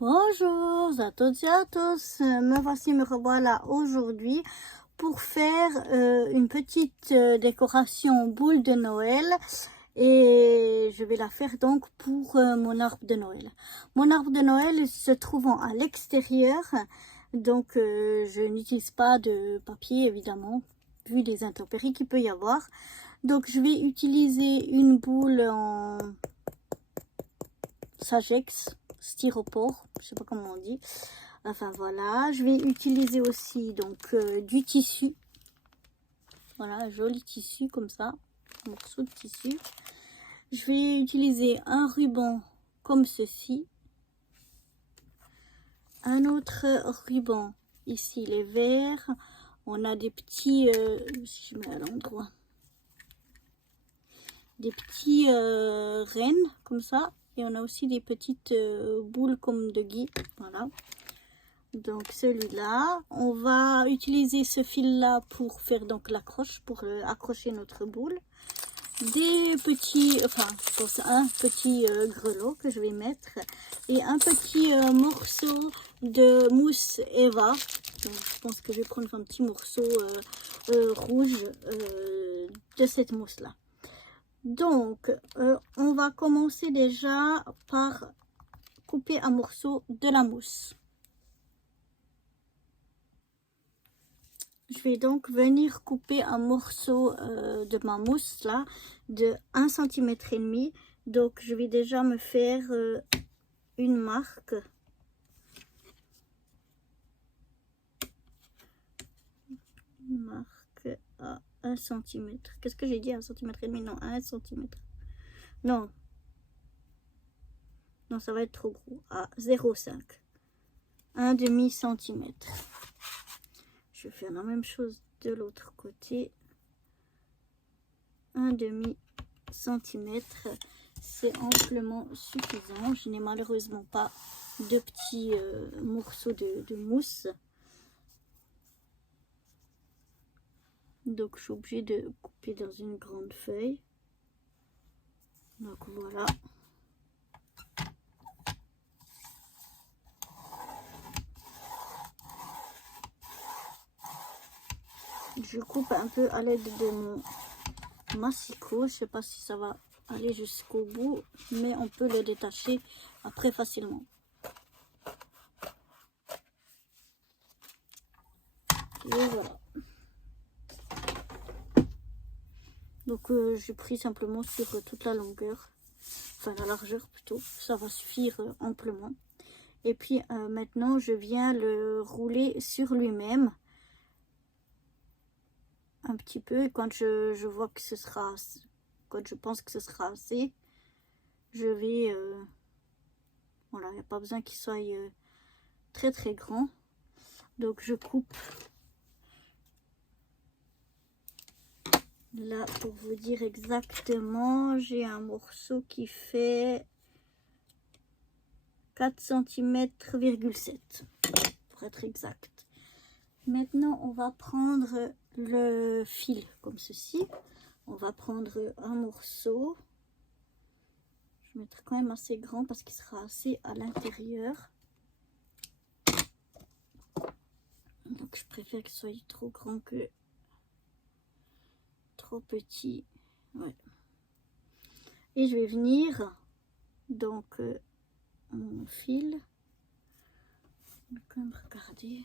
Bonjour à toutes et à tous, me revoilà aujourd'hui pour faire une petite décoration boule de Noël et je vais la faire donc pour mon arbre de Noël. Mon arbre de Noël se trouvant à l'extérieur, donc je n'utilise pas de papier évidemment, vu les intempéries qu'il peut y avoir. Donc je vais utiliser une boule en Sagex, styropor, je sais pas comment on dit. Enfin voilà, je vais utiliser aussi donc du tissu. Voilà, un joli tissu comme ça, un morceau de tissu. Je vais utiliser un ruban comme ceci. Un autre ruban, ici il est vert. On a des petits, si je mets à l'endroit, des petits rennes comme ça. Et on a aussi des petites boules comme de gui, voilà. Donc celui-là, on va utiliser ce fil-là pour faire donc l'accroche, pour accrocher notre boule. Des petits, enfin, je pense un petit grelot que je vais mettre et un petit morceau de mousse Eva. Donc, je pense que je vais prendre un petit morceau rouge de cette mousse-là. Donc, on va commencer déjà par couper un morceau de la mousse. Je vais donc venir couper un morceau de ma mousse là de 1,5 cm. Donc je vais déjà me faire une marque. Une marque à 1 cm. Qu'est-ce que j'ai dit, 1,5 cm? Non, 1 cm. Non. Non, ça va être trop gros. À 0,5. 1,5 cm. Je vais faire la même chose de l'autre côté. 1,5 cm. C'est amplement suffisant. Je n'ai malheureusement pas de petits morceaux de mousse. Donc je suis obligée de couper dans une grande feuille. Donc voilà. Je coupe un peu à l'aide de mon massicot. Je sais pas si ça va aller jusqu'au bout, mais on peut le détacher après facilement. Et voilà. Donc j'ai pris simplement sur toute la longueur, enfin la largeur plutôt, ça va suffire amplement. Et puis maintenant je viens le rouler sur lui-même un petit peu, et quand je vois que ce sera, quand je pense que ce sera assez, je vais, voilà, il n'y a pas besoin qu'il soit très très grand. Donc je coupe là pour vous dire exactement, j'ai un morceau qui fait 4 cm,7 pour être exact. Maintenant on va prendre le fil comme ceci. On va prendre un morceau. Je vais mettre quand même assez grand parce qu'il sera assez à l'intérieur. Donc je préfère qu'il soit trop grand que trop petit. Ouais. Et je vais venir donc mon fil. Je vais quand même regarder.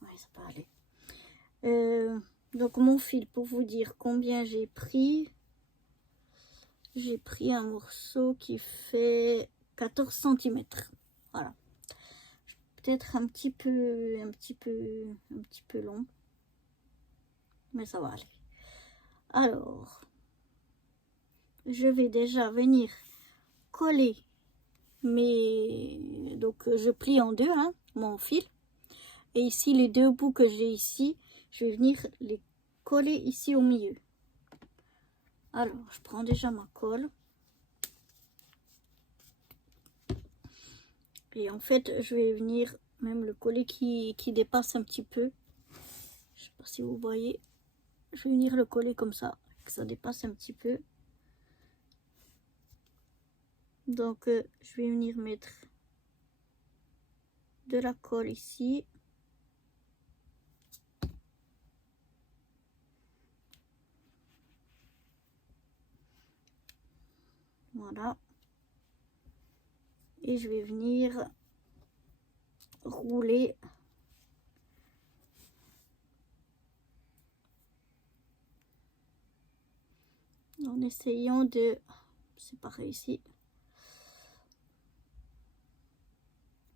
Ouais, ça peut aller. Donc mon fil, pour vous dire combien j'ai pris un morceau qui fait 14 cm. Voilà. Peut-être un petit peu long, mais ça va aller. Alors, je vais déjà venir coller donc je plie en deux mon fil, et ici les deux bouts que j'ai ici, je vais venir les coller ici au milieu. Alors je prends déjà ma colle et en fait je vais venir même le coller qui dépasse un petit peu. Je sais pas si vous voyez, je vais venir le coller comme ça, que ça dépasse un petit peu. Donc je vais venir mettre de la colle ici. Voilà. Et je vais venir rouler en essayant de... C'est pas réussi.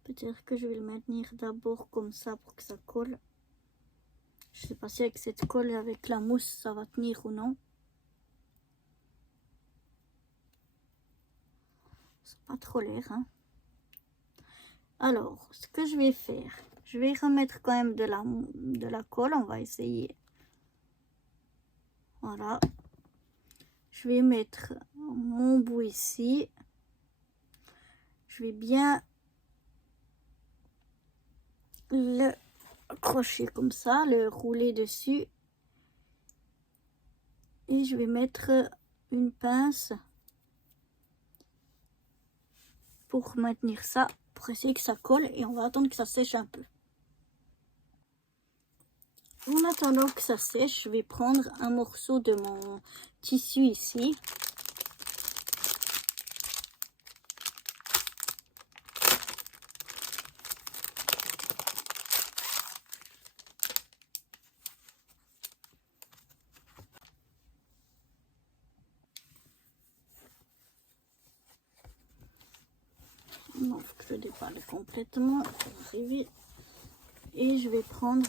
Peut-être que je vais le maintenir d'abord comme ça pour que ça colle. Je sais pas si avec cette colle, avec la mousse, ça va tenir ou non. C'est pas trop l'air, hein. Alors, ce que je vais faire, je vais remettre quand même de la colle. On va essayer. Voilà. Je vais mettre mon bout ici. Je vais bien le accrocher comme ça, le rouler dessus. Et je vais mettre une pince pour maintenir ça, pour essayer que ça colle, et on va attendre que ça sèche un peu. En attendant que ça sèche, je vais prendre un morceau de mon tissu ici. Donc je déballe complètement pour arriver. Et je vais prendre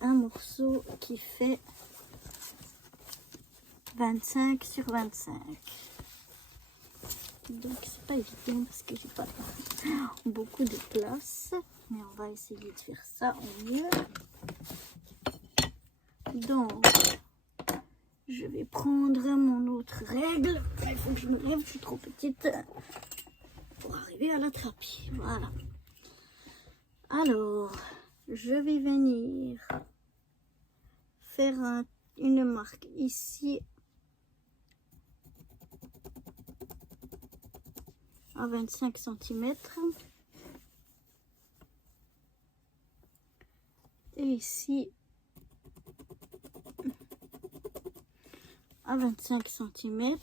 un morceau qui fait 25 sur 25. Donc c'est pas évident parce que j'ai pas beaucoup de place, mais on va essayer de faire ça au mieux. Donc je vais prendre mon autre règle. Il faut que je me lève, je suis trop petite pour arriver à l'attraper. Voilà. Alors je vais venir faire une marque ici à 25 cm et ici à 25 cm,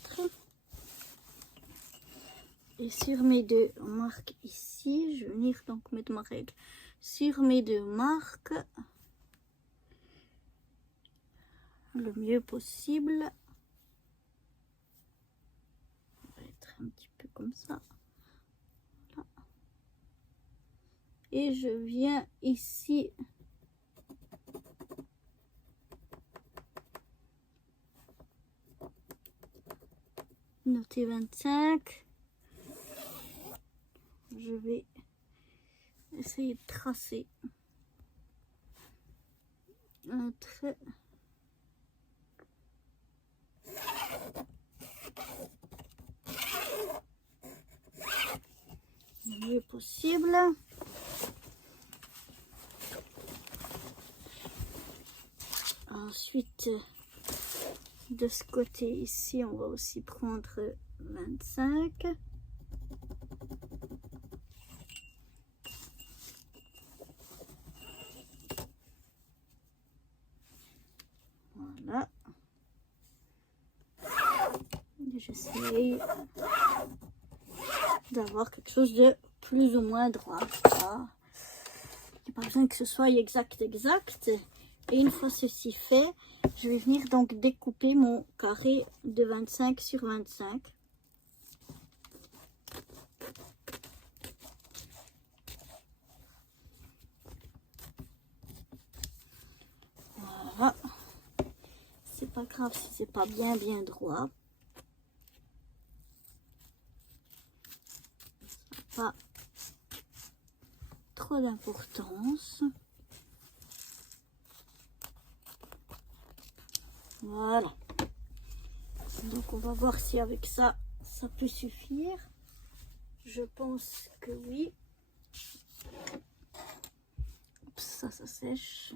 et sur mes deux marques ici, je vais venir donc mettre ma règle sur mes deux marques le mieux possible. On va être un petit peu comme ça. Voilà. Et je viens ici noter 25. Je vais essayer de tracer un trait. Le mieux possible. Ensuite, de ce côté ici, on va aussi prendre 25. Voilà. J'essaye d'avoir quelque chose de plus ou moins droit. Il n'y a pas besoin que ce soit exact. Et une fois ceci fait, je vais venir donc découper mon carré de 25 sur 25. Voilà. C'est pas grave si c'est pas bien droit. Pas trop d'importance. Voilà. Donc on va voir si avec ça, ça peut suffire. Je pense que oui. Ça sèche.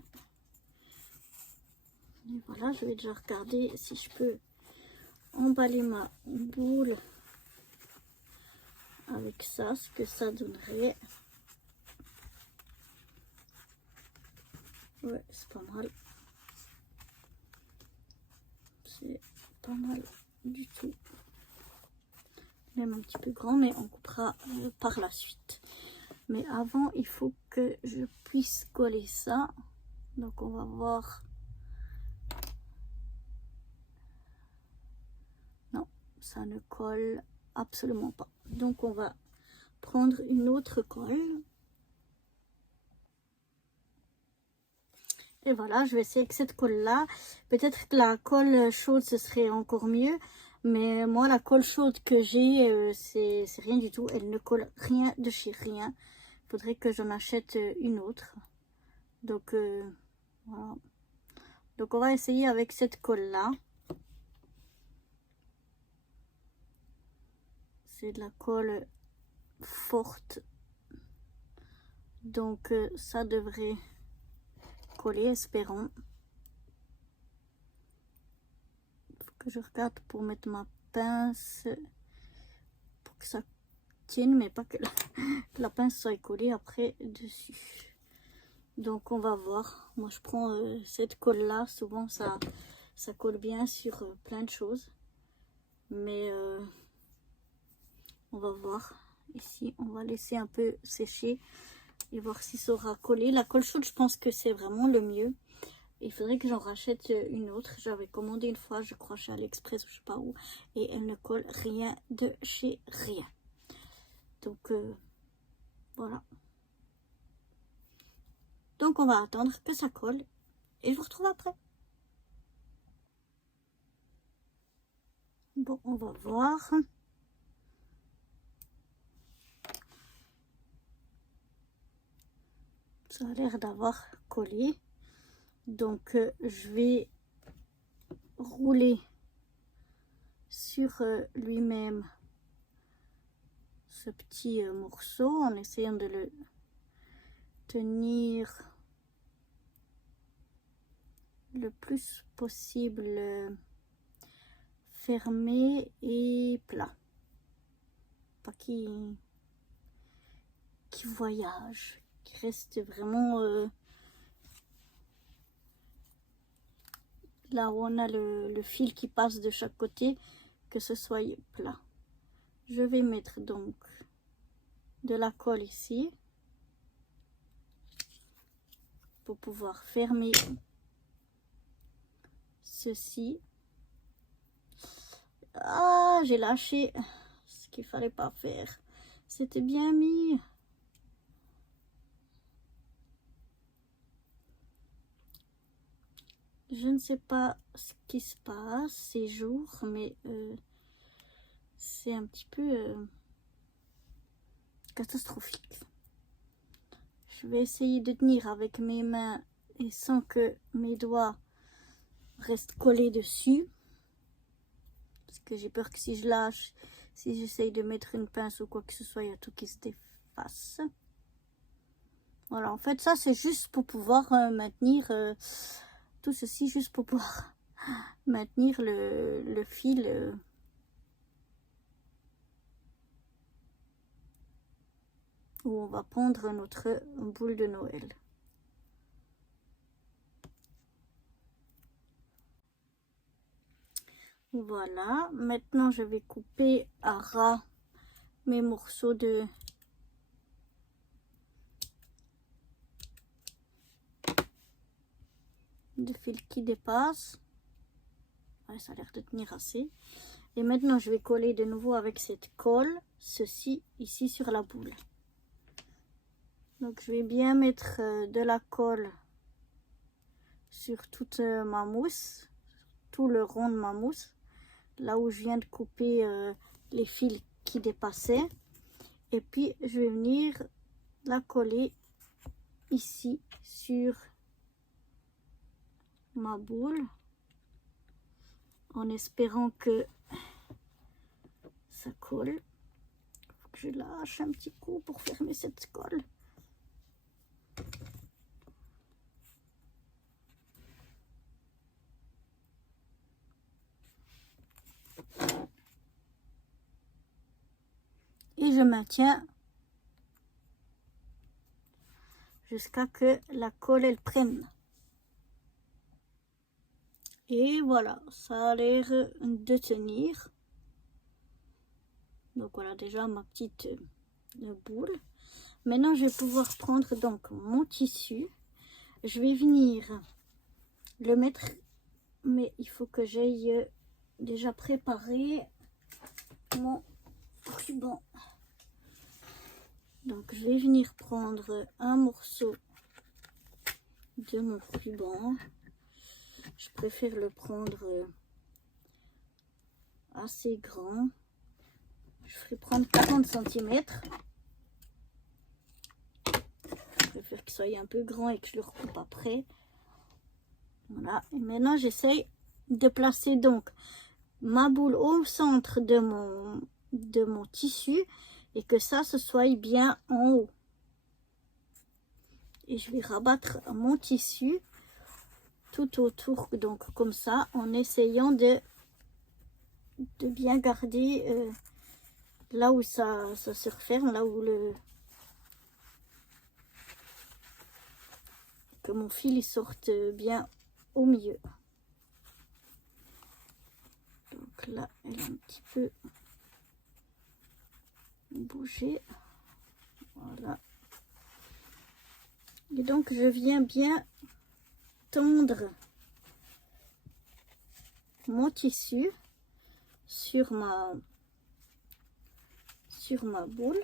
Et voilà, je vais déjà regarder si je peux emballer ma boule avec ça, ce que ça donnerait. Ouais, c'est pas mal. C'est pas mal du tout. Même un petit peu grand, mais on coupera par la suite. Mais avant, il faut que je puisse coller ça. Donc on va voir. Non, ça ne colle absolument pas. Donc on va prendre une autre colle. Et voilà, je vais essayer avec cette colle là. Peut-être que la colle chaude ce serait encore mieux. Mais moi la colle chaude que j'ai, c'est rien du tout. Elle ne colle rien de chez rien. Il faudrait que j'en achète une autre. Donc voilà. Donc on va essayer avec cette colle là. C'est de la colle forte. Donc ça devrait coller, espérons. Faut que je regarde pour mettre ma pince pour que ça tienne, mais pas que la pince soit collée après dessus. Donc on va voir. Moi je prends cette colle là, souvent ça colle bien sur plein de choses, mais on va voir. Ici on va laisser un peu sécher et voir si ça aura collé. La colle chaude, je pense que c'est vraiment le mieux. Il faudrait que j'en rachète une autre. J'avais commandé une fois, je crois, chez AliExpress ou je sais pas où, et elle ne colle rien de chez rien. Donc voilà. Donc on va attendre que ça colle et je vous retrouve après. Bon, on va voir. Ça a l'air d'avoir collé. Donc je vais rouler sur lui-même ce petit morceau en essayant de le tenir le plus possible fermé et plat, pas qui voyage, qui reste vraiment là où on a le fil qui passe de chaque côté, que ce soit plat. Je vais mettre donc de la colle ici pour pouvoir fermer ceci. Ah, j'ai lâché ce qu'il fallait pas faire. C'était bien mis. Je ne sais pas ce qui se passe ces jours, mais c'est un petit peu catastrophique. Je vais essayer de tenir avec mes mains et sans que mes doigts restent collés dessus. Parce que j'ai peur que si je lâche, si j'essaye de mettre une pince ou quoi que ce soit, il y a tout qui se défasse. Voilà, en fait, ça c'est juste pour pouvoir maintenir tout ceci, juste pour pouvoir maintenir le fil. Où on va pondre notre boule de Noël. Voilà, maintenant je vais couper à ras mes morceaux de fil qui dépasse. Ouais, ça a l'air de tenir assez. Et maintenant je vais coller de nouveau avec cette colle ceci ici sur la boule. Donc je vais bien mettre de la colle sur toute ma mousse, tout le rond de ma mousse, là où je viens de couper les fils qui dépassaient. Et puis je vais venir la coller ici sur ma boule en espérant que ça colle. Il faut que je lâche un petit coup pour fermer cette colle. Et je maintiens jusqu'à que la colle elle prenne. Et voilà, ça a l'air de tenir. Donc voilà déjà ma petite boule. Maintenant je vais pouvoir prendre donc mon tissu. Je vais venir le mettre, mais il faut que j'aille déjà préparer mon ruban. Donc je vais venir prendre un morceau de mon ruban. Je préfère le prendre assez grand. Je ferai prendre 40 cm. Je préfère qu'il soit un peu grand et que je le recoupe après. Voilà. Et maintenant j'essaye de placer donc ma boule au centre de mon tissu et que ça se soit bien en haut. Et je vais rabattre mon tissu tout autour, donc comme ça, en essayant de bien garder là où ça se referme, là où que mon fil il sorte bien au milieu. Donc là, elle a un petit peu bougé. Voilà. Et donc je viens bien tendre mon tissu sur ma boule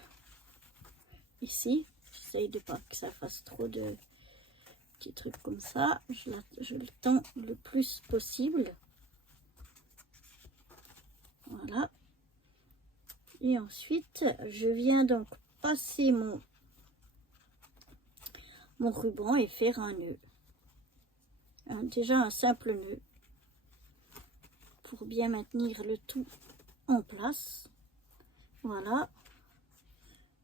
ici. J'essaye de pas que ça fasse trop de petits trucs comme ça. Je le tends le plus possible. Voilà. Et ensuite je viens donc passer mon ruban et faire un nœud. Déjà un simple nœud pour bien maintenir le tout en place. Voilà,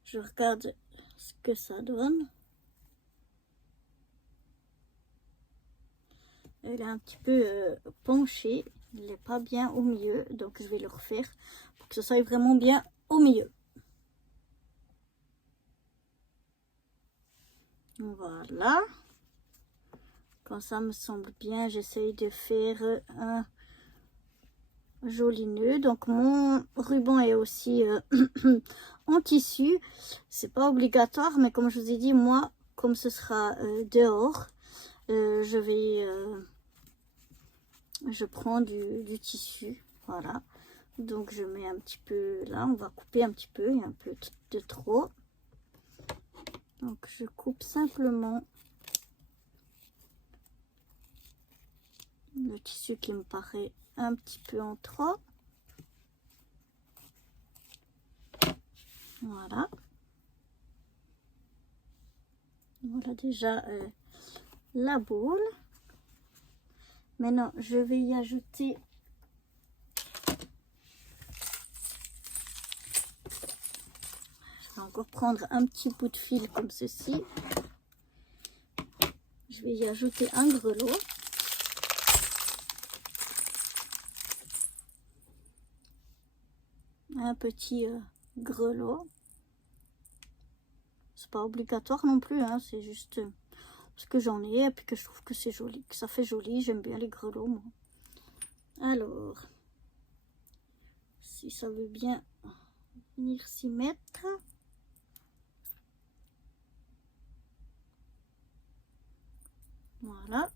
je regarde ce que ça donne. Elle est un petit peu penchée, il n'est pas bien au milieu, donc je vais le refaire pour que ce soit vraiment bien au milieu. Voilà, quand ça me semble bien, j'essaye de faire un joli nœud. Donc mon ruban est aussi en tissu, c'est pas obligatoire, mais comme je vous ai dit, moi comme ce sera dehors, je prends du tissu. Voilà, donc je mets un petit peu là, on va couper un petit peu, il y a un peu de trop, donc je coupe simplement le tissu qui me paraît un petit peu en trop. Voilà. Voilà déjà la boule. Maintenant, je vais y ajouter je vais encore prendre un petit bout de fil comme ceci. Je vais y ajouter un grelot. Un petit grelot. C'est pas obligatoire non plus, hein, c'est juste parce que j'en ai et puis que je trouve que c'est joli, que ça fait joli. J'aime bien les grelots, moi. Alors, si ça veut bien venir s'y mettre. Voilà.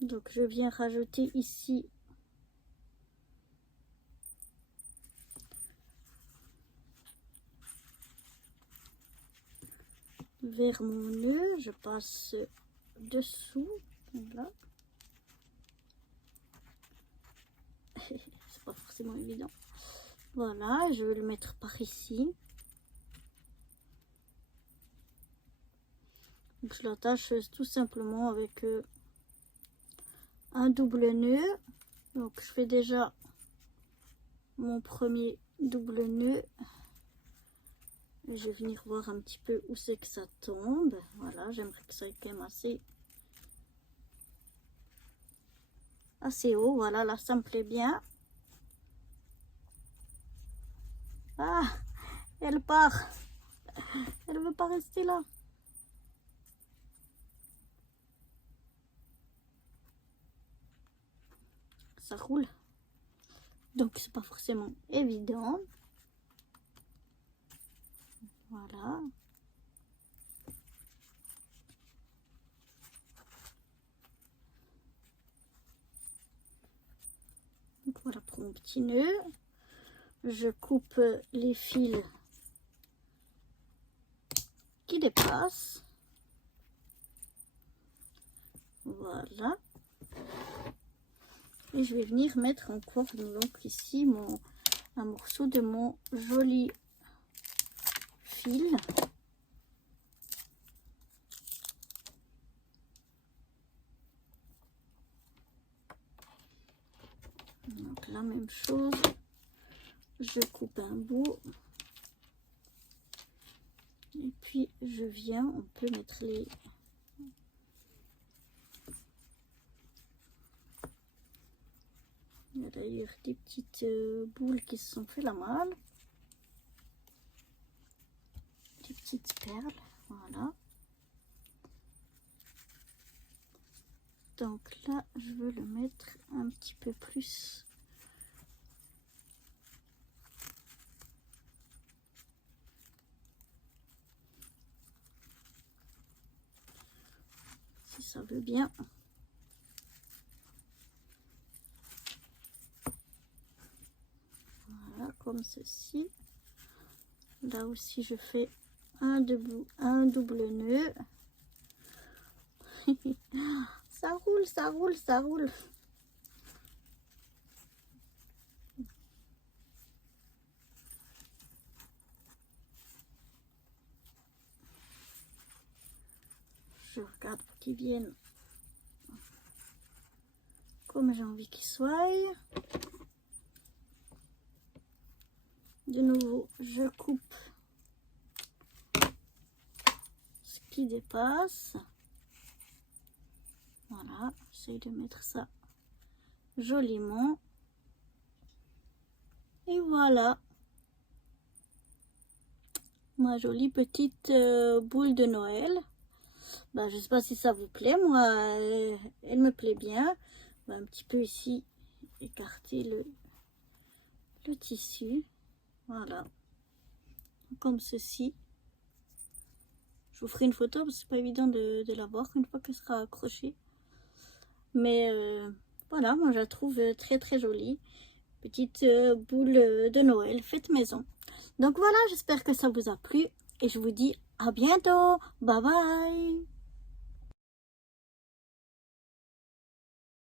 Donc je viens rajouter ici vers mon nœud, je passe dessous. Voilà. C'est pas forcément évident. Voilà, je vais le mettre par ici. Donc je l'attache tout simplement avec un double nœud. Donc je fais déjà mon premier double nœud. Et je vais venir voir un petit peu où c'est que ça tombe. Voilà, j'aimerais que ça soit quand même assez haut. Voilà, là ça me plaît bien. Ah, elle part. Elle veut pas rester là. ça roule. Donc c'est pas forcément évident. Voilà. Donc voilà pour mon petit nœud. Je coupe les fils qui dépassent. Voilà. Et je vais venir mettre encore donc ici un morceau de mon joli fil. Donc la même chose, je coupe un bout. Et puis je viens, on peut mettre les... Il y a d'ailleurs des petites boules qui se sont fait la malle. Des petites perles, voilà. Donc là, je veux le mettre un petit peu plus. Si ça veut bien. Voilà, comme ceci. Là aussi, je fais un double nœud. Ça roule, ça roule, ça roule. Je regarde pour qu'ils viennent comme j'ai envie qu'ils soient. De nouveau, je coupe ce qui dépasse. Voilà, j'essaie de mettre ça joliment. Et voilà, ma jolie petite boule de Noël. Bah, je sais pas si ça vous plaît, moi elle me plaît bien. On va un petit peu ici écarter le tissu. Voilà, comme ceci. Je vous ferai une photo parce que c'est pas évident de la voir une fois qu'elle sera accrochée. Mais voilà, moi je la trouve très très jolie. Petite boule de Noël faite maison. Donc voilà, j'espère que ça vous a plu et je vous dis à bientôt. Bye bye.